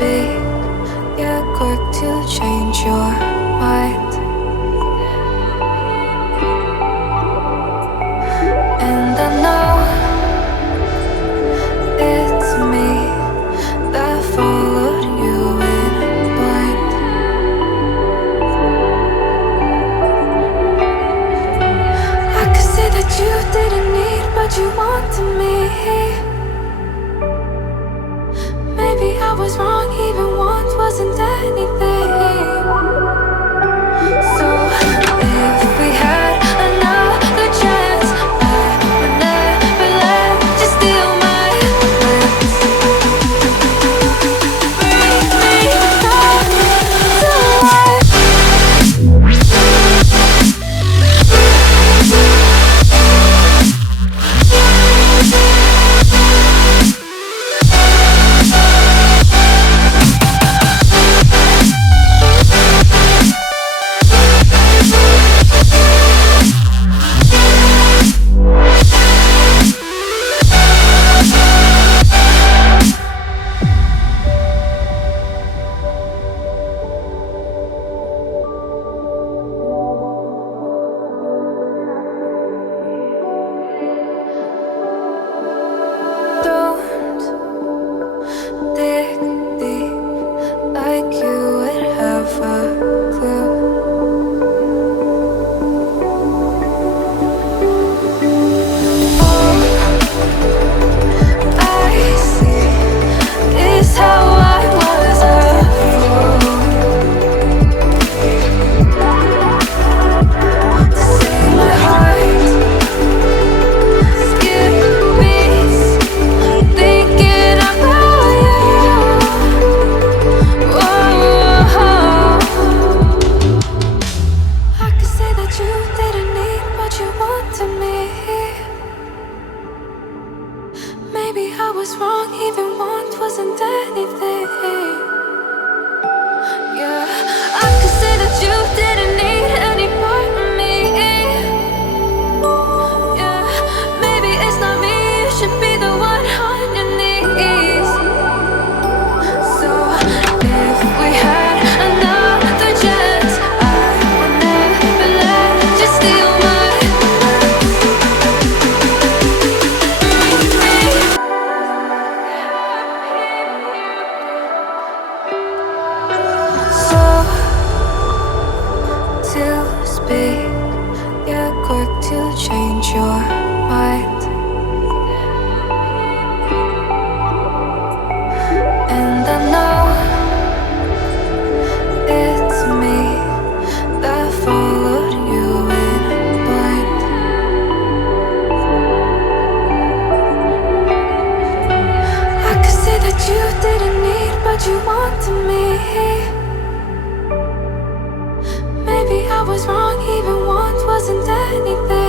speak, you're quick to change your mind. And I know it's me that followed you in blind. I could say that you didn't need, but you wanted me. Maybe I was wrong, even want wasn't anything. So if we had another chance, I would never let you steal my lips. Bring me back to life. Don't dig deep like you would have a clue. All I see is how I was a fool to see my heart skip beats thinking about you. Whoa. I could say that you didn't need, but you wanted me. Maybe I was wrong, even want wasn't anything. Yeah, I could say that you didn't need any part of me. Yeah, maybe it's not me, you should be the one on your knees. So if we had another chance, I would never let you steal my lips. So to speak, you're quick to change your mind. And I know it's me that followed you in blind. I could say that you didn't need, but you wanted me. Maybe I was wrong, even want wasn't anything.